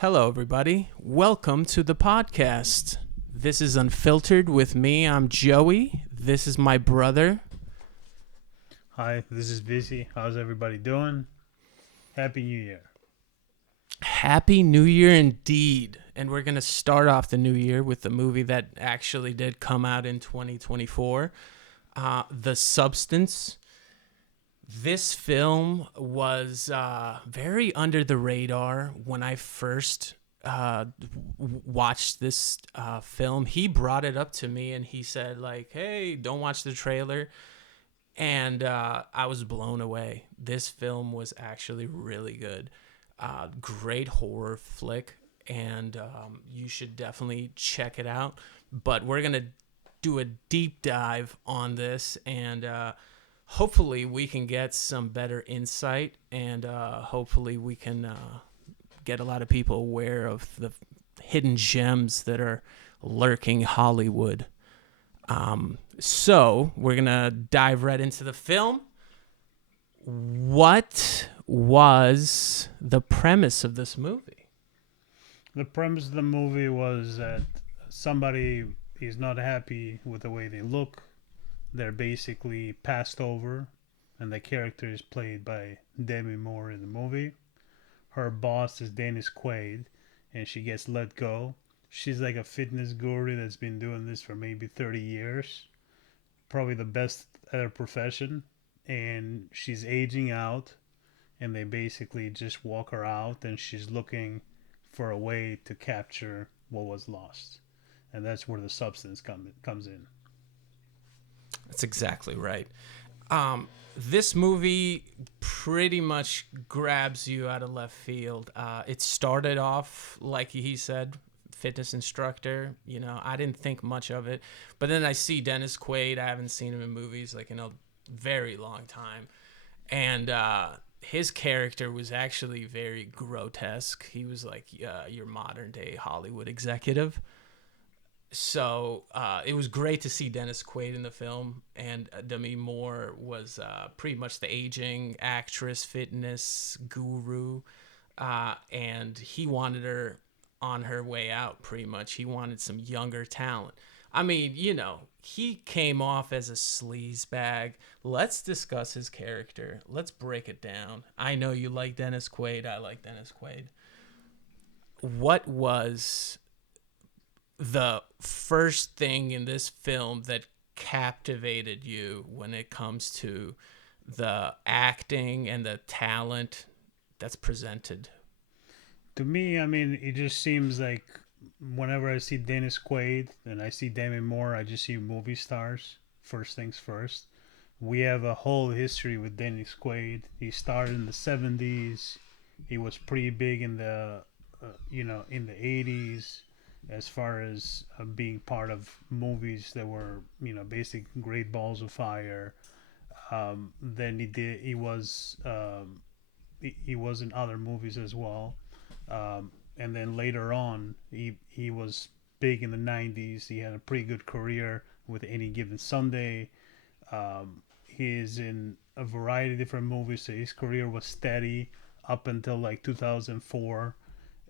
Hello, everybody. Welcome to the podcast. This is Unfiltered with me. I'm Joey. This is my brother. Hi, this is Busy. How's everybody doing? Happy New Year. Happy New Year indeed. And we're going to start off the new year with the movie that actually did come out in 2024, The Substance. This film was very under the radar when I first watched this film. He brought it up to me and he said, like, hey, don't watch the trailer. And I was blown away. This film was actually really good. Great horror flick. And you should definitely check it out. But we're going to do a deep dive on this and hopefully we can get some better insight and hopefully we can get a lot of people aware of the hidden gems that are lurking Hollywood. So we're going to dive right into the film. What was the premise of this movie? The premise of the movie was that somebody is not happy with the way they look. They're basically passed over, and the character is played by Demi Moore in the movie. Her boss is Dennis Quaid, and she gets let go. She's like a fitness guru that's been doing this for maybe 30 years. Probably the best at her profession. And she's aging out, and they basically just walk her out, and she's looking for a way to capture what was lost. And that's where the substance comes in. That's exactly right. This movie pretty much grabs you out of left field. It started off, like he said, fitness instructor. You know, I didn't think much of it. But then I see Dennis Quaid. I haven't seen him in movies like in a very long time. And his character was actually very grotesque. He was like your modern day Hollywood executive. So it was great to see Dennis Quaid in the film, and Demi Moore was pretty much the aging actress, fitness guru, and he wanted her on her way out. Pretty much, he wanted some younger talent. I mean, you know, he came off as a sleaze bag. Let's discuss his character. Let's break it down. I know you like Dennis Quaid. I like Dennis Quaid. What was the first thing in this film that captivated you when it comes to the acting and the talent that's presented? To me, I mean, it just seems like whenever I see Dennis Quaid and I see Demi Moore, I just see movie stars. First things first. We have a whole history with Dennis Quaid. He started in the 70s. He was pretty big in the, in the 80s as far as being part of movies that were, basic Great Balls of Fire. Then he was in other movies as well. And then later on, he was big in the 90s. He had a pretty good career with Any Given Sunday. He's in a variety of different movies, so his career was steady up until like 2004.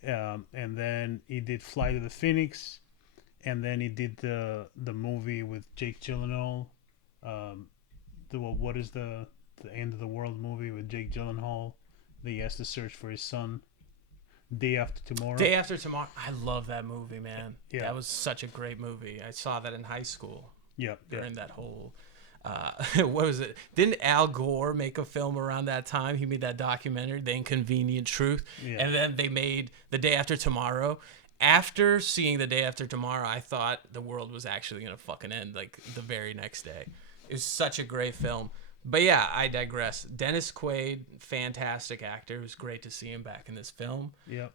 And then he did Flight of the Phoenix, and then he did the movie with Jake Gyllenhaal. What is the end of the world movie with Jake Gyllenhaal? That he has to search for his son. Day After Tomorrow. Day After Tomorrow. I love that movie, man. Yeah. That was such a great movie. I saw that in high school. Yeah. During that whole what was it? Didn't Al Gore make a film around that time? He made that documentary, The Inconvenient Truth. Yeah. And then they made The Day After Tomorrow. After seeing The Day After Tomorrow, I thought the world was actually going to fucking end like the very next day. It was such a great film. But yeah, I digress. Dennis Quaid, fantastic actor. It was great to see him back in this film. Yep.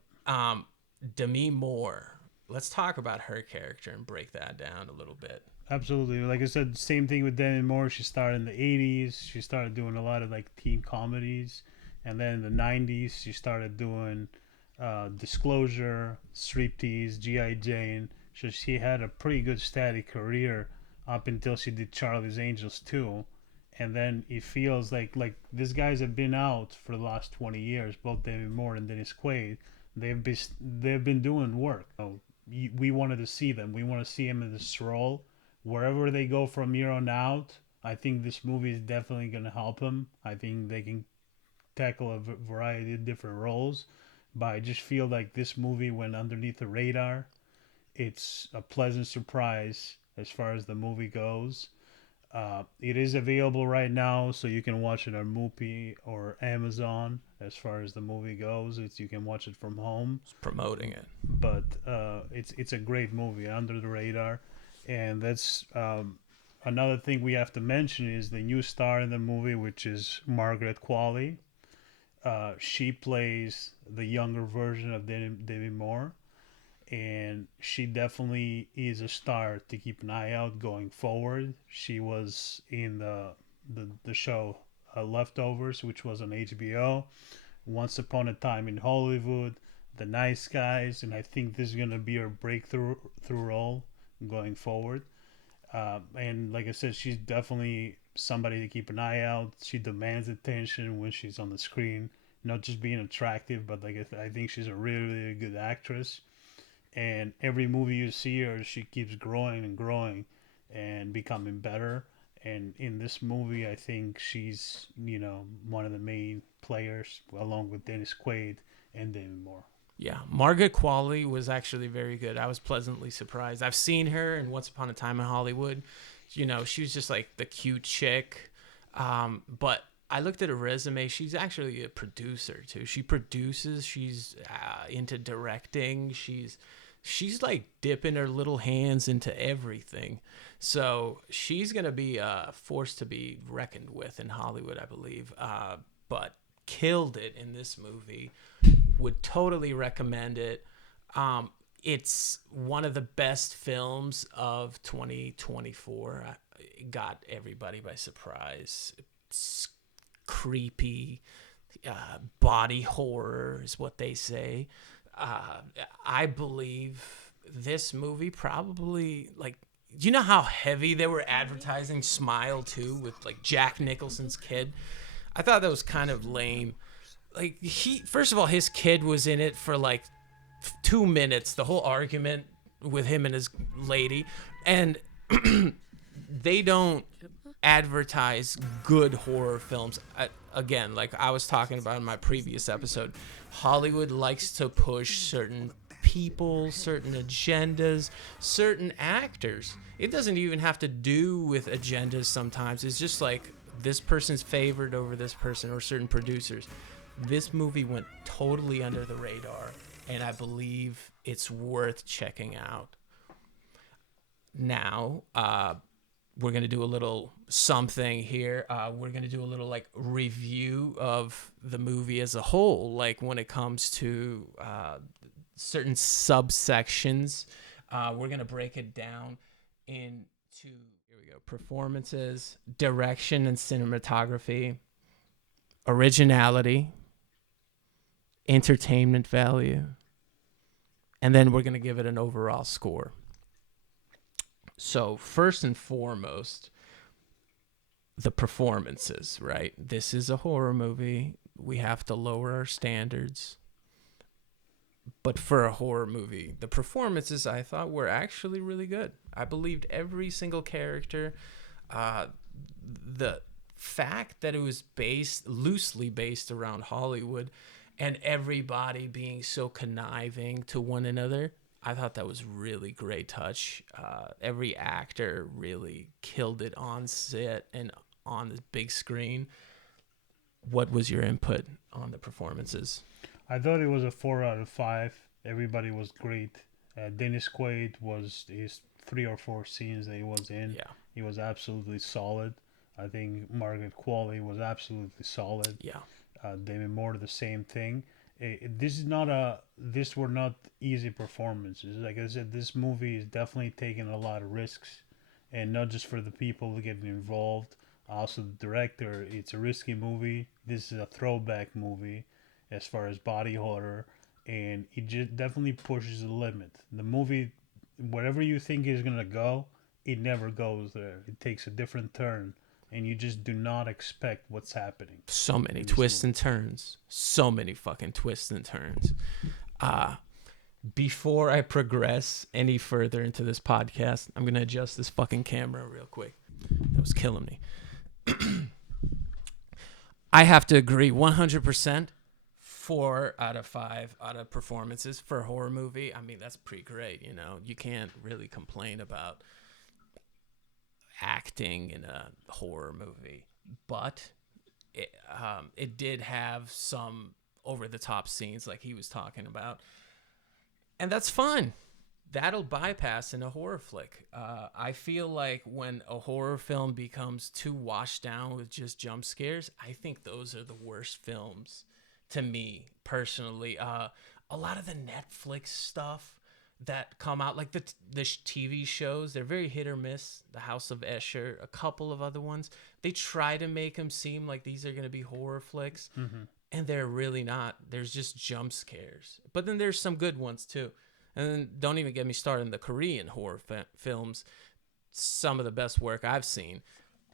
Demi Moore. Let's talk about her character and break that down a little bit. Absolutely. Like I said, same thing with Demi Moore. She started in the 80s. She started doing a lot of like teen comedies. And then in the 90s, she started doing Disclosure, Striptease, G.I. Jane. So she had a pretty good steady career up until she did Charlie's Angels 2. And then it feels like these guys have been out for the last 20 years, both Demi Moore and Dennis Quaid. they've been doing work. We wanted to see them. We want to see them in this role. Wherever they go from here on out, I think this movie is definitely going to help them. I think they can tackle a variety of different roles. But I just feel like this movie went underneath the radar. It's a pleasant surprise as far as the movie goes. It is available right now, so you can watch it on Mupi or Amazon. As far as the movie goes, you can watch it from home. It's promoting it. But it's a great movie, under the radar, and that's another thing we have to mention is the new star in the movie, which is Margaret Qualley. She plays the younger version of Demi Moore, and she definitely is a star to keep an eye out going forward. She was in the show Leftovers, which was on HBO, Once Upon a Time in Hollywood, The Nice Guys, and I think this is gonna be her breakthrough role going forward. And like I said, she's definitely somebody to keep an eye out. She demands attention when she's on the screen, not just being attractive, but like I think she's a really, really good actress. And every movie you see her, she keeps growing and growing and becoming better. And in this movie, I think she's, one of the main players, along with Dennis Quaid and Demi Moore. Yeah, Margaret Qualley was actually very good. I was pleasantly surprised. I've seen her in Once Upon a Time in Hollywood. She was just like the cute chick. But I looked at her resume. She's actually a producer too. She produces. She's into directing. She's like dipping her little hands into everything. So she's gonna be a force to be reckoned with in Hollywood, I believe. But killed it in this movie. Would totally recommend it. It's one of the best films of 2024. It got everybody by surprise. It's creepy, body horror is what they say. I believe this movie probably, like, do you know how heavy they were advertising Smile 2 with like Jack Nicholson's kid? I thought that was kind of lame. Like, first of all, his kid was in it for like 2 minutes, the whole argument with him and his lady, and they don't advertise good horror films. Again, like I was talking about in my previous episode, Hollywood likes to push certain people, certain agendas, certain actors. It doesn't even have to do with agendas sometimes. It's just like this person's favored over this person, or certain producers. This movie went totally under the radar, and I believe it's worth checking out. Now, we're going to do a little something here. We're going to do a little like review of the movie as a whole, like when it comes to certain subsections. We're going to break it down into, here we go, performances, direction and cinematography, originality, entertainment value, and then we're going to give it an overall score. So first and foremost, the performances, right? This is a horror movie. We have to lower our standards. But for a horror movie, the performances I thought were actually really good. I believed every single character. The fact that it was loosely based around Hollywood, and everybody being so conniving to one another, I thought that was really great touch. Every actor really killed it on set and on the big screen. What was your input on the performances? I thought it was a 4 out of 5. Everybody was great. Dennis Quaid was his 3 or 4 scenes that he was in. Yeah. He was absolutely solid. I think Margaret Qualley was absolutely solid. Yeah. Demi Moore, the same thing. These were not easy performances. Like I said, this movie is definitely taking a lot of risks, and not just for the people getting involved. Also, the director. It's a risky movie. This is a throwback movie, as far as body horror, and it just definitely pushes the limit. The movie, whatever you think is gonna go, it never goes there. It takes a different turn, and you just do not expect what's happening. So many twists and turns. So many fucking twists and turns. Before I progress any further into this podcast, I'm going to adjust this fucking camera real quick. That was killing me. I have to agree 100%. 4 out of 5 out of performances for a horror movie. I mean, that's pretty great. You know, you can't really complain about acting in a horror movie, but it did have some over the top scenes like he was talking about, and that's fun. That'll bypass in a horror flick. I feel like when a horror film becomes too washed down with just jump scares, I think those are the worst films to me personally. A lot of the Netflix stuff that come out, like the TV shows, they're very hit or miss. The House of Escher, a couple of other ones, they try to make them seem like these are going to be horror flicks, and they're really not. There's just jump scares. But then there's some good ones too. And then don't even get me started in the Korean horror films. Some of the best work I've seen.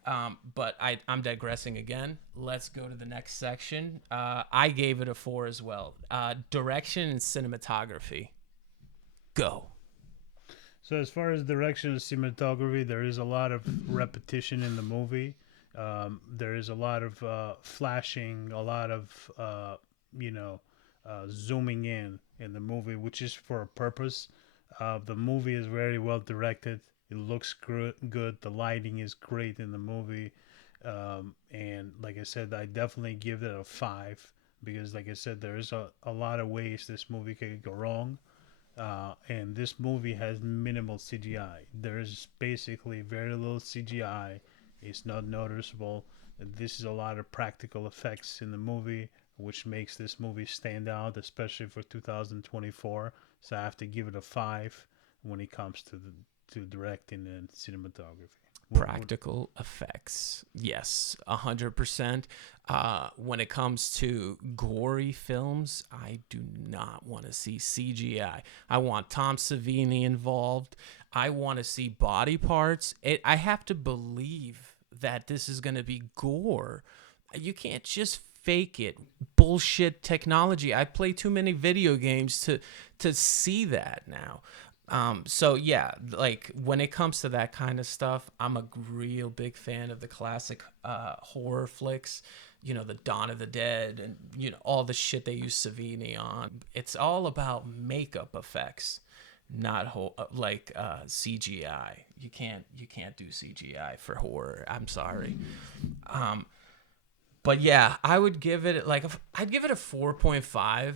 But I'm digressing again. Let's go to the next section. I gave it a 4 as well. Direction and cinematography. Go. So as far as direction and cinematography, there is a lot of repetition in the movie. There is a lot of flashing, a lot of zooming in the movie, which is for a purpose. The movie is very well directed. It looks good. The lighting is great in the movie. And like I said, I definitely give it a 5 because, like I said, there is a lot of ways this movie could go wrong. And this movie has minimal CGI. There is basically very little CGI. It's not noticeable. This is a lot of practical effects in the movie, which makes this movie stand out, especially for 2024. So I have to give it a 5 when it comes to directing and cinematography. Practical effects, yes, 100%. When it comes to gory films, I do not want to see CGI. I want Tom Savini involved. I want to see body parts. I have to believe that this is going to be gore. You can't just fake it. Bullshit technology. I play too many video games to see that now. So yeah, like when it comes to that kind of stuff, I'm a real big fan of the classic horror flicks, you know, the Dawn of the Dead and, you know, all the shit they use Savini on. It's all about makeup effects, not CGI. You can't do CGI for horror. I'm sorry. But yeah, I would give it I'd give it a 4.5,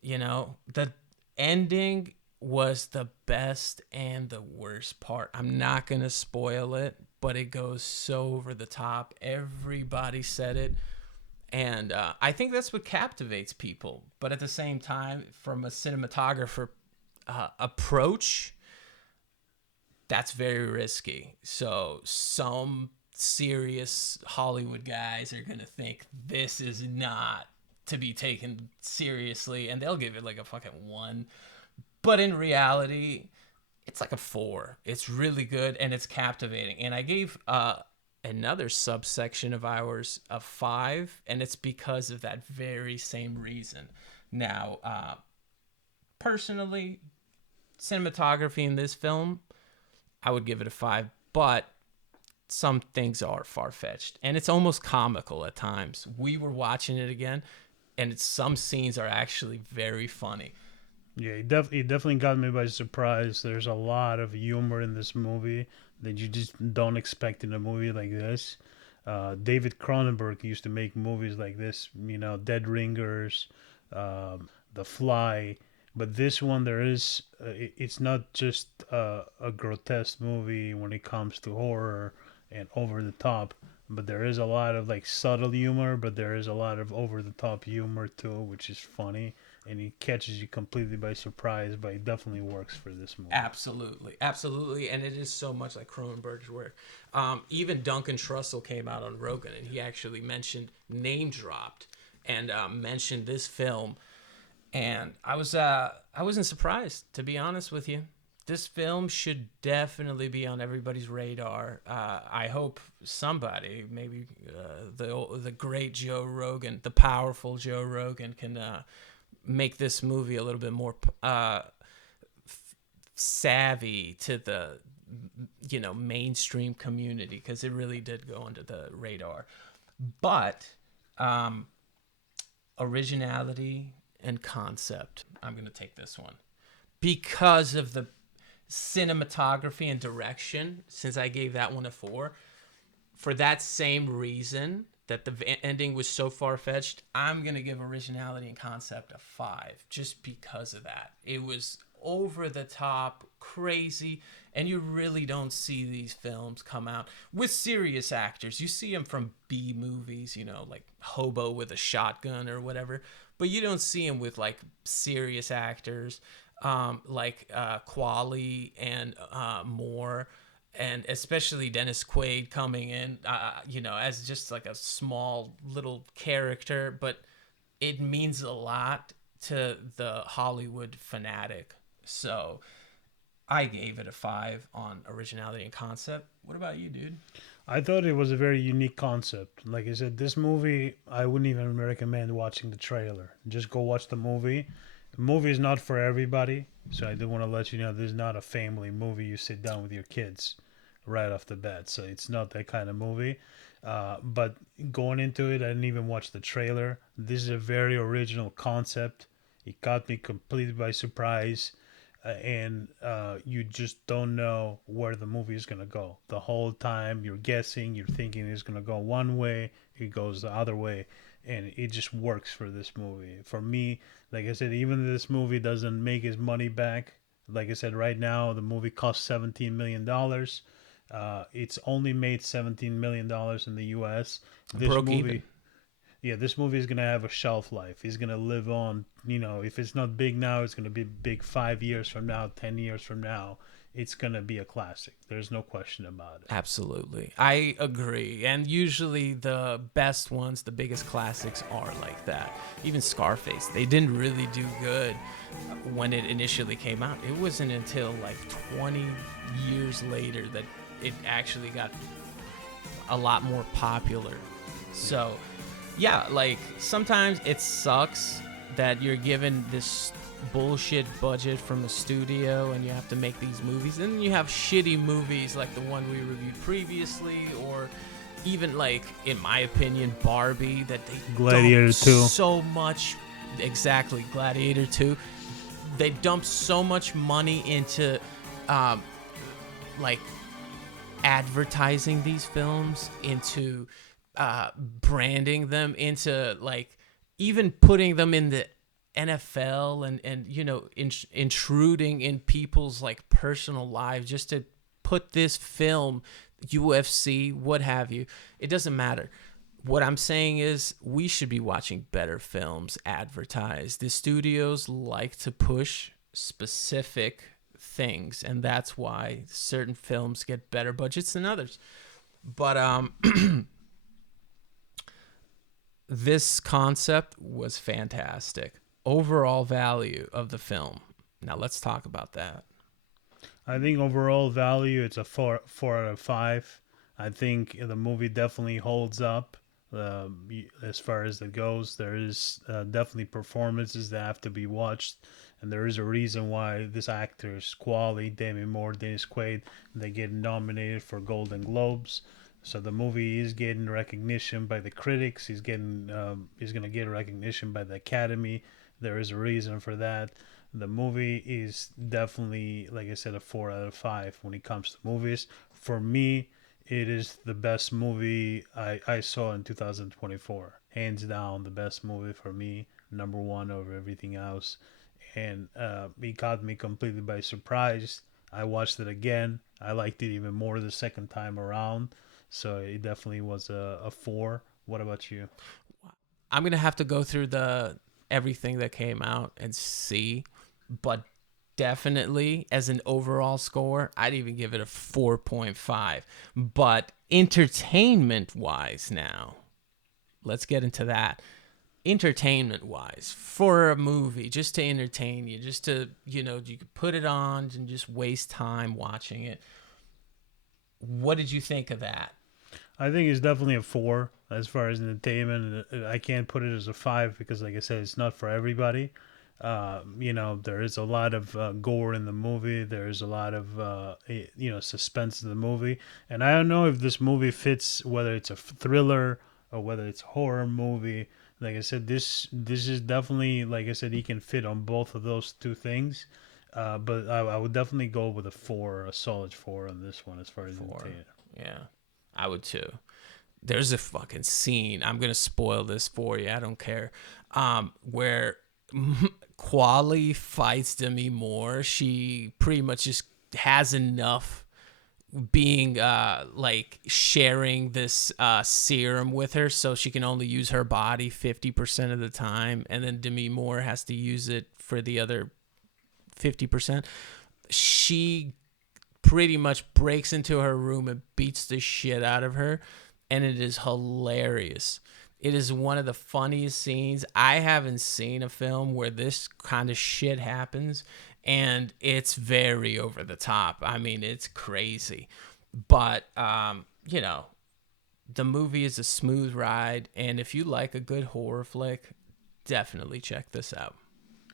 you know. The ending was the best and the worst part. I'm not going to spoil it, but it goes so over the top. Everybody said it. And I think that's what captivates people. But at the same time, from a cinematographer approach, that's very risky. So some serious Hollywood guys are going to think this is not to be taken seriously, and they'll give it like a fucking 1. But in reality, it's like a 4. It's really good and it's captivating. And I gave another subsection of ours a 5, and it's because of that very same reason. Now, personally, cinematography in this film, I would give it a 5, but some things are far-fetched, and it's almost comical at times. We were watching it again, and some scenes are actually very funny. Yeah, it definitely got me by surprise. There's a lot of humor in this movie that you just don't expect in a movie like this. David Cronenberg used to make movies like this, you know, Dead Ringers, The Fly. But this one, it's not just a grotesque movie when it comes to horror and over the top. But there is a lot of like subtle humor, but there is a lot of over the top humor too, which is funny. And it catches you completely by surprise, but it definitely works for this movie. Absolutely, and it is so much like Cronenberg's work. Even Duncan Trussell came out on Rogan, and he actually name dropped, and mentioned this film, and I wasn't surprised, to be honest with you. This film should definitely be on everybody's radar. I hope somebody, maybe the great Joe Rogan, the powerful Joe Rogan, can make this movie a little bit more savvy to the mainstream community, because it really did go under the radar. But originality and concept, I'm gonna take this one because of the cinematography and direction. Since I gave that one a 4, for that same reason that the ending was so far-fetched, I'm gonna give originality and concept a 5, just because of that. It was over the top, crazy, and you really don't see these films come out with serious actors. You see them from B movies, like Hobo with a Shotgun or whatever, but you don't see them with like serious actors like Qualley and Moore, and especially Dennis Quaid coming in, as just like a small little character, but it means a lot to the Hollywood fanatic. So I gave it a 5 on originality and concept. What about you, dude? I thought it was a very unique concept. Like I said, this movie, I wouldn't even recommend watching the trailer. Just go watch the movie. The movie is not for everybody, so I do want to let you know this is not a family movie you sit down with your kids right off the bat. So it's not that kind of movie. But going into it, I didn't even watch the trailer. This is a very original concept. It caught me completely by surprise. And you just don't know where the movie is going to go. The whole time you're guessing, you're thinking it's going to go one way, it goes the other way, and it just works for this movie. For me, like I said, even if this movie doesn't make his money back, like I said, right now the movie cost $17 million. It's only made $17 million in the U.S. This Broke movie, even. yeah, this movie is gonna have a shelf life. It's gonna live on. If it's not big now, it's gonna be big 5 years from now, 10 years from now. It's gonna be a classic. There's no question about it. Absolutely. I agree. And usually the best ones, the biggest classics are like that. Even Scarface, they didn't really do good when it initially came out. It wasn't until like 20 years later that it actually got a lot more popular. So, yeah, like sometimes it sucks that you're given this bullshit budget from the studio and you have to make these movies, and then you have shitty movies like the one we reviewed previously, or even like, in my opinion, Barbie, that they Gladiator dump 2. so much. Exactly, Gladiator 2. They dump so much money into like advertising these films, into branding them, into like even putting them in the NFL, and intruding in people's like personal lives just to put this film, UFC, what have you. It doesn't matter. What I'm saying is we should be watching better films advertised. The studios like to push specific things, and that's why certain films get better budgets than others. But this concept was fantastic. Overall value of the film. Now let's talk about that. I think overall value, it's a 4 out of 5. I think the movie definitely holds up. As far as it goes, there is definitely performances that have to be watched, and there is a reason why this actors, Qualley, Demi Moore, Dennis Quaid, they get nominated for Golden Globes. So the movie is getting recognition by the critics. He's gonna get recognition by the Academy. There is a reason for that. The movie is definitely, like I said, a 4 out of 5 when it comes to movies. For me, it is the best movie I saw in 2024. Hands down, the best movie for me. Number one over everything else. And it caught me completely by surprise. I watched it again. I liked it even more the second time around. So it definitely was a 4. What about you? I'm going to have to go through everything that came out and see, but definitely as an overall score, I'd even give it a 4.5. But entertainment wise now, let's get into that. Entertainment wise, for a movie, just to entertain you, just to, you could put it on and just waste time watching it. What did you think of that? I think it's definitely a 4 as far as entertainment. I can't put it as a 5 because, like I said, it's not for everybody. There is a lot of gore in the movie. There's a lot of suspense in the movie, and I don't know if this movie fits, whether it's a thriller or whether it's a horror movie. Like I said, this is definitely, like I said, he can fit on both of those two things. But I would definitely go with a solid 4 on this one as far as 4. entertainment. Yeah, I would too. There's a fucking scene. I'm gonna spoil this for you. I don't care. Where Qualley fights Demi Moore. She pretty much just has enough being like sharing this serum with her, so she can only use her body 50% of the time, and then Demi Moore has to use it for the other 50%. She pretty much breaks into her room and beats the shit out of her, and it is hilarious. It is one of the funniest scenes. I haven't seen a film where this kind of shit happens, and it's very over the top. I mean, it's crazy. But, the movie is a smooth ride, and if you like a good horror flick, definitely check this out.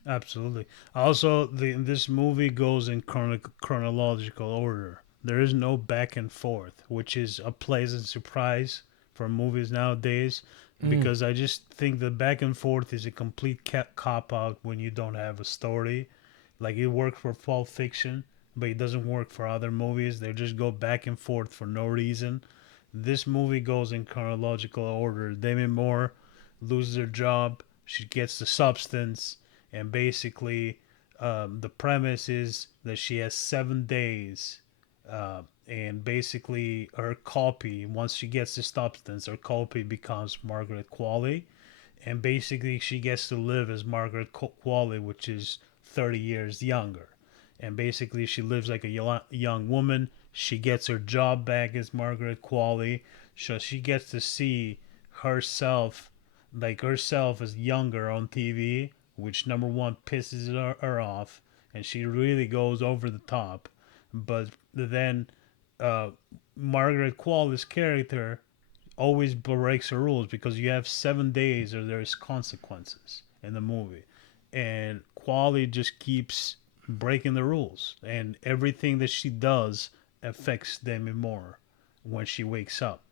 Absolutely. Also, this movie goes in chronological order. There is no back and forth, which is a pleasant surprise for movies nowadays. Because I just think the back and forth is a complete cop out when you don't have a story. Like, it worked for Pulp Fiction, but it doesn't work for other movies. They just go back and forth for no reason. This movie goes in chronological order. Demi Moore loses her job. She gets the substance, and basically, the premise is that she has 7 days, and basically her copy, once she gets the substance, her copy becomes Margaret Qualley, and basically she gets to live as Margaret Qualley, which is 30 years younger. And basically she lives like a young woman. She gets her job back as Margaret Qualley, so she gets to see herself, like herself as younger on TV, which number one pisses her off, and she really goes over the top. But then uh, Margaret Qualley's character always breaks the rules because you have 7 days or there's consequences in the movie, and Qualley just keeps breaking the rules, and everything that she does affects Demi Moore when she wakes up,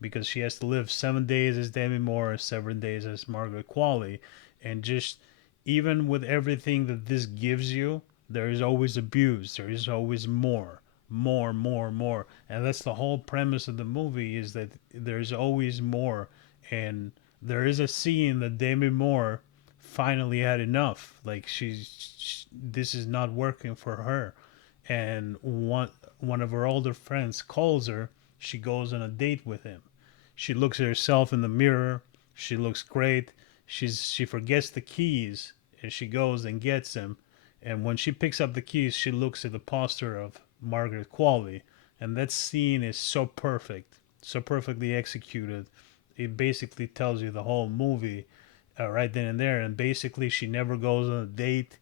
because she has to live 7 days as Demi Moore, 7 days as Margaret Qualley, and just even with everything that this gives you, there is always abuse. There is always more, and that's the whole premise of the movie, is that there's always more. And there is a scene that Demi Moore finally had enough. Like, this is not working for her, and one of her older friends calls her. She goes on a date with him. She looks at herself in the mirror. She looks great. She forgets the keys, and she goes and gets them. And when she picks up the keys, she looks at the poster of Margaret Qualley, and that scene is so perfect, so perfectly executed. It basically tells you the whole movie right then and there. And basically, she never goes on a date,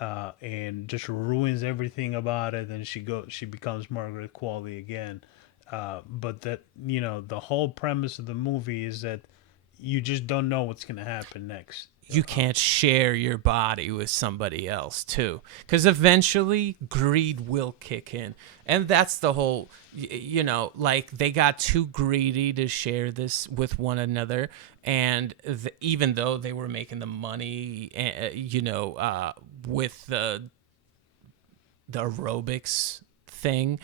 and just ruins everything about it. And she becomes Margaret Qualley again. But that, the whole premise of the movie is that you just don't know what's gonna happen next. You can't share your body with somebody else too, because eventually greed will kick in, and that's the whole, like, they got too greedy to share this with one another. And even though they were making the money, with the aerobics thing,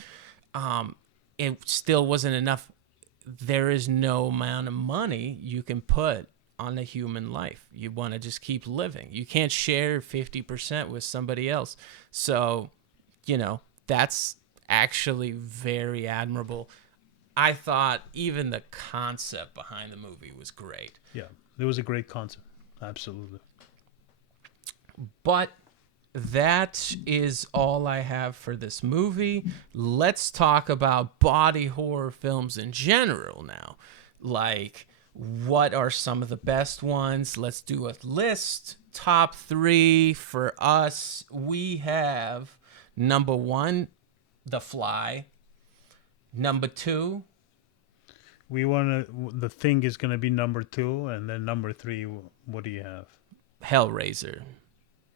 it still wasn't enough. There is no amount of money you can put on a human life. You want to just keep living. You can't share 50% with somebody else. So, that's actually very admirable. I thought even the concept behind the movie was great. Yeah, it was a great concept. Absolutely. But that is all I have for this movie. Let's talk about body horror films in general now. Like, what are some of the best ones? Let's do a list. Top 3 for us. We have number 1, The Fly. Number 2, The Thing is gonna be number 2, and then number 3. What do you have? Hellraiser.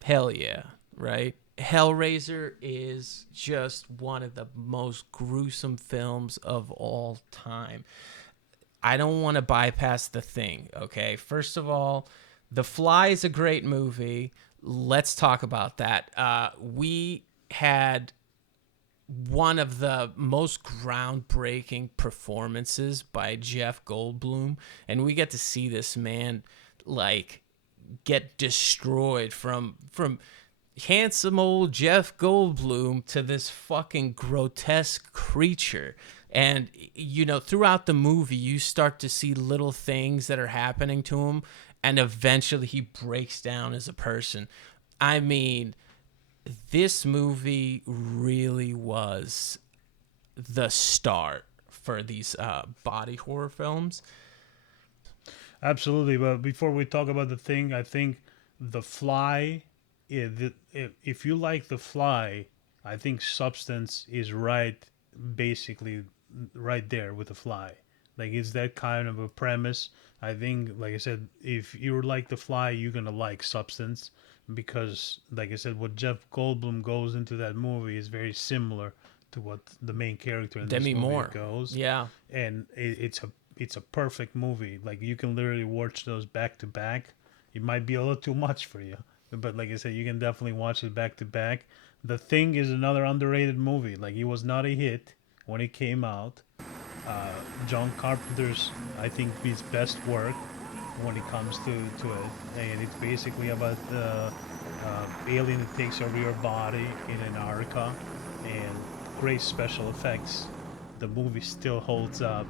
Hell yeah, right? Hellraiser is just one of the most gruesome films of all time. I don't want to bypass The Thing, okay? First of all, The Fly is a great movie. Let's talk about that. We had one of the most groundbreaking performances by Jeff Goldblum, and we get to see this man like get destroyed from handsome old Jeff Goldblum to this fucking grotesque creature. And throughout the movie you start to see little things that are happening to him, and eventually he breaks down as a person. I mean, this movie really was the start for these body horror films. Absolutely, but before we talk about The Thing, I think The Fly. If you like The Fly, I think Substance is right, basically right there with The Fly. Like it's that kind of a premise. I think, like I said, if you like The Fly, you're gonna like Substance because, like I said, what Jeff Goldblum goes into that movie is very similar to what the main character in this Demi movie Moore. goes, Yeah. and it's a perfect movie. Like you can literally watch those back to back. It might be a little too much for you, but like I said, you can definitely watch it back to back. The Thing is another underrated movie. Like it was not a hit when it came out. John Carpenter's, I think, his best work when it comes to it, and it's basically about the alien that takes over your body in Antarctica, and great special effects. The movie still holds up.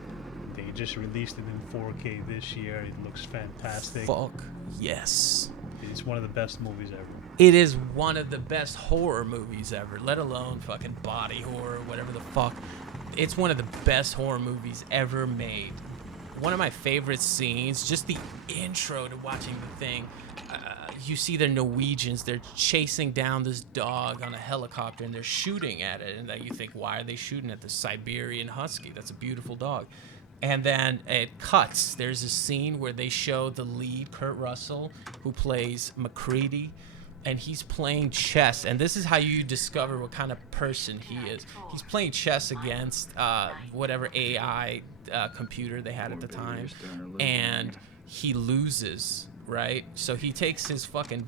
They just released it in 4K this year. It looks fantastic. Fuck yes. It's one of the best movies ever. It is one of the best horror movies ever, let alone fucking body horror, whatever the fuck. It's one of the best horror movies ever made. One of my favorite scenes, just the intro to watching The Thing. You see the Norwegians, they're chasing down this dog on a helicopter and they're shooting at it. And then you think, why are they shooting at the Siberian Husky? That's a beautiful dog. And then it cuts. There's a scene where they show the lead, Kurt Russell, who plays McCready, and he's playing chess. And this is how you discover what kind of person he is. He's playing chess against whatever AI computer they had at the time, and he loses, right? So he takes his fucking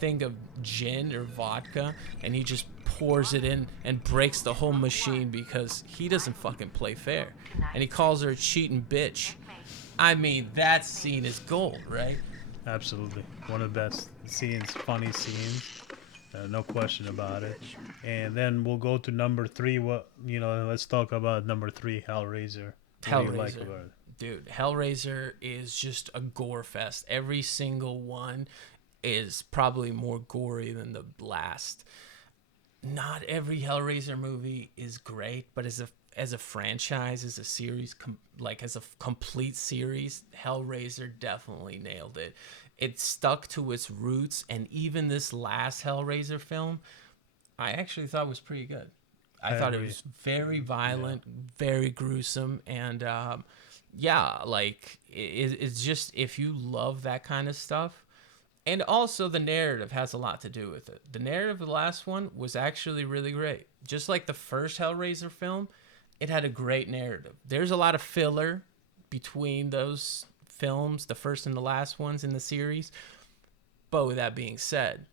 thing of gin or vodka and he just pours it in and breaks the whole machine because he doesn't fucking play fair. And he calls her a cheating bitch. I mean, that scene is gold, right? Absolutely. One of the best scenes, funny scenes. No question about it. And then we'll go to number 3. Let's talk about number 3, Hellraiser. What do you like about it? Dude, Hellraiser is just a gore fest. Every single one is probably more gory than the last. Not every Hellraiser movie is great, but as a franchise, as a series, as a complete series, Hellraiser definitely nailed it. It stuck to its roots, and even this last Hellraiser film, I actually thought was pretty good. I thought it was very violent, very gruesome, and it's just, if you love that kind of stuff. And also the narrative has a lot to do with it. The narrative of the last one was actually really great. Just like the first Hellraiser film, it had a great narrative. There's a lot of filler between those films, the first and the last ones in the series. But with that being said,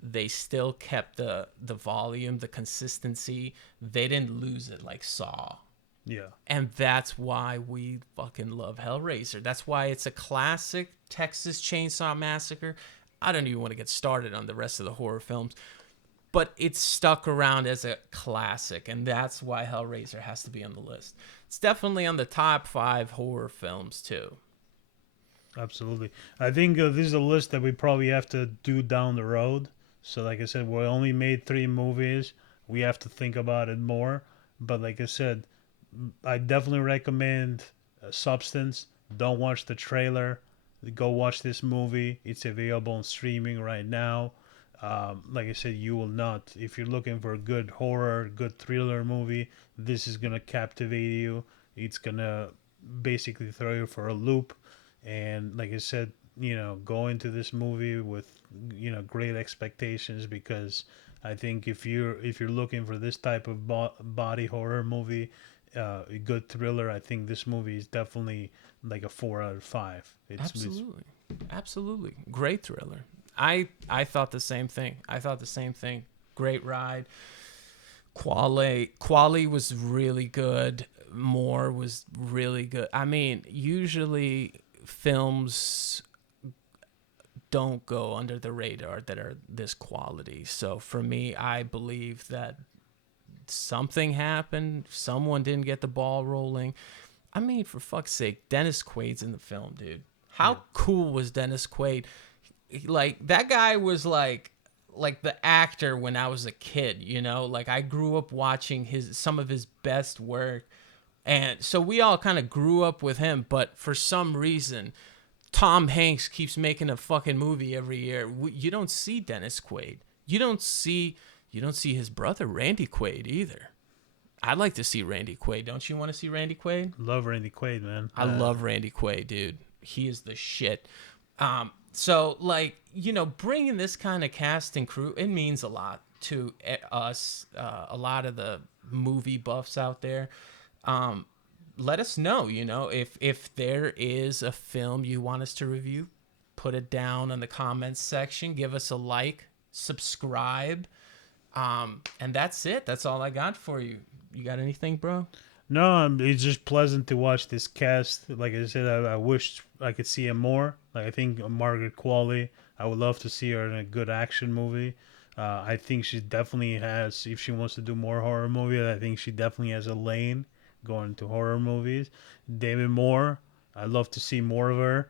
they still kept the volume, the consistency. They didn't lose it like Saw. Yeah. And that's why we fucking love Hellraiser. That's why it's a classic. Texas Chainsaw Massacre. I don't even want to get started on the rest of the horror films, but it's stuck around as a classic, and that's why Hellraiser has to be on the list. It's definitely on the top 5 horror films too. Absolutely. I think this is a list that we probably have to do down the road. So like I said, we only made 3 movies. We have to think about it more. But like I said, I definitely recommend Substance. Don't watch the trailer. Go watch this movie. It's available on streaming right now. Like I said, you will not. If you're looking for a good horror, good thriller movie, this is going to captivate you. It's going to basically throw you for a loop. And like I said, go into this movie with great expectations, because I think if you're looking for this type of body horror movie, a good thriller, I think this movie is definitely like a 4 out of 5. Absolutely, great thriller. I thought the same thing. Great ride. Qualley was really good. Moore was really good. I mean, usually films don't go under the radar that are this quality. So for me, I believe that something happened. Someone didn't get the ball rolling. I mean, for fuck's sake, Dennis Quaid's in the film, dude. How cool was Dennis Quaid? Like, that guy was like the actor when I was a kid, Like, I grew up watching some of his best work. And so we all kind of grew up with him, but for some reason, Tom Hanks keeps making a fucking movie every year. You don't see Dennis Quaid. You don't see his brother Randy Quaid either. I'd like to see Randy Quaid. Don't you want to see Randy Quaid? Love Randy Quaid, man. I love Randy Quaid, dude. He is the shit. So, like, bringing this kind of cast and crew, it means a lot to us, a lot of the movie buffs out there. Let us know, if there is a film you want us to review, put it down in the comments section. Give us a like, subscribe, and that's it. That's all I got for you. You got anything, bro? No, it's just pleasant to watch this cast. Like I said, I wish I could see him more. Like, I think Margaret Qualley, I would love to see her in a good action movie. I think she definitely has, if she wants to do more horror movies, I think she definitely has a lane going to horror movies. Demi Moore, I'd love to see more of her.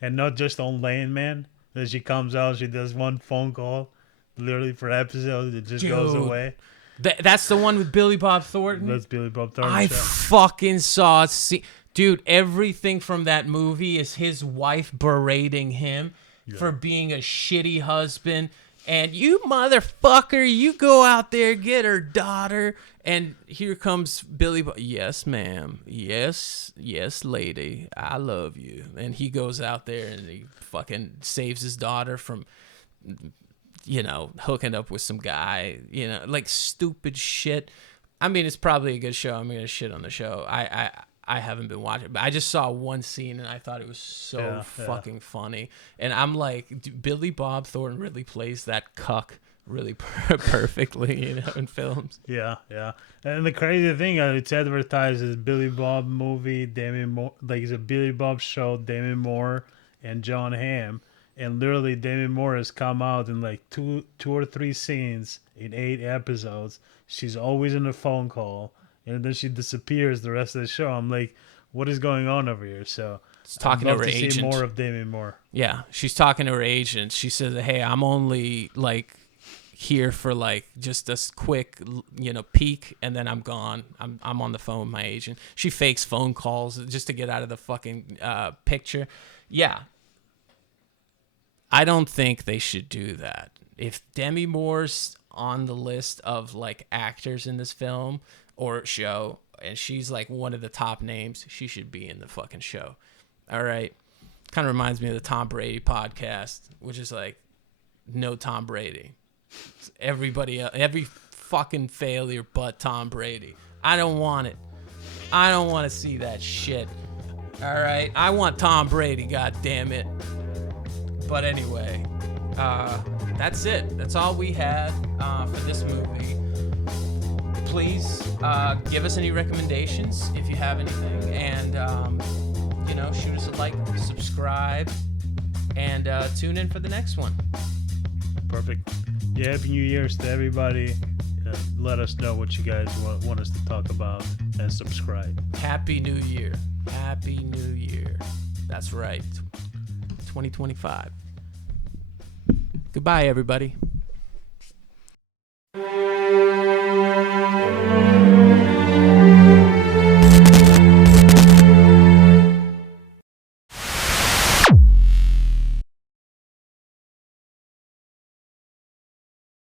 And not just on Lane, man. That she comes out, she does one phone call, literally for episodes, it just goes away. That's the one with Billy Bob Thornton? That's Billy Bob Thornton. I fucking saw it. Dude, everything from that movie is his wife berating him for being a shitty husband. And you motherfucker, you go out there, get her daughter. And here comes Billy Bob. Yes, ma'am. Yes, lady. I love you. And he goes out there and he fucking saves his daughter from, hooking up with some guy, like stupid shit. I mean, it's probably a good show. I'm going to shit on the show. I haven't been watching, but I just saw one scene and I thought it was so fucking funny. And I'm like, Billy Bob Thornton really plays that cuck really perfectly, in films. Yeah. And the crazy thing, it's advertised as Billy Bob movie, Demi Moore, like it's a Billy Bob show, Demi Moore and John Hamm. And literally, Demi Moore has come out in like two or three scenes in 8 episodes. She's always in a phone call. And then she disappears the rest of the show. I'm like, what is going on over here? So she's talking to her agent. See more of Demi Moore. Yeah, she's talking to her agent. She says, "Hey, I'm only like here for like just a quick, peek, and then I'm gone. I'm on the phone with my agent." She fakes phone calls just to get out of the fucking picture. Yeah, I don't think they should do that. If Demi Moore's on the list of like actors in this film or show, and she's like one of the top names, she should be in the fucking show. All right. Kind of reminds me of the Tom Brady podcast, which is like, no Tom Brady. Everybody else, every fucking failure but Tom Brady. I don't want it. I don't want to see that shit. All right. I want Tom Brady, god damn it. But anyway, that's it. That's all we had for this movie. Please give us any recommendations if you have anything, and shoot us a like, subscribe, and tune in for the next one. Perfect. Yeah, Happy New Year's to everybody. Let us know what you guys want us to talk about, and subscribe. Happy New Year. Happy New Year. That's right. 2025. Goodbye, everybody.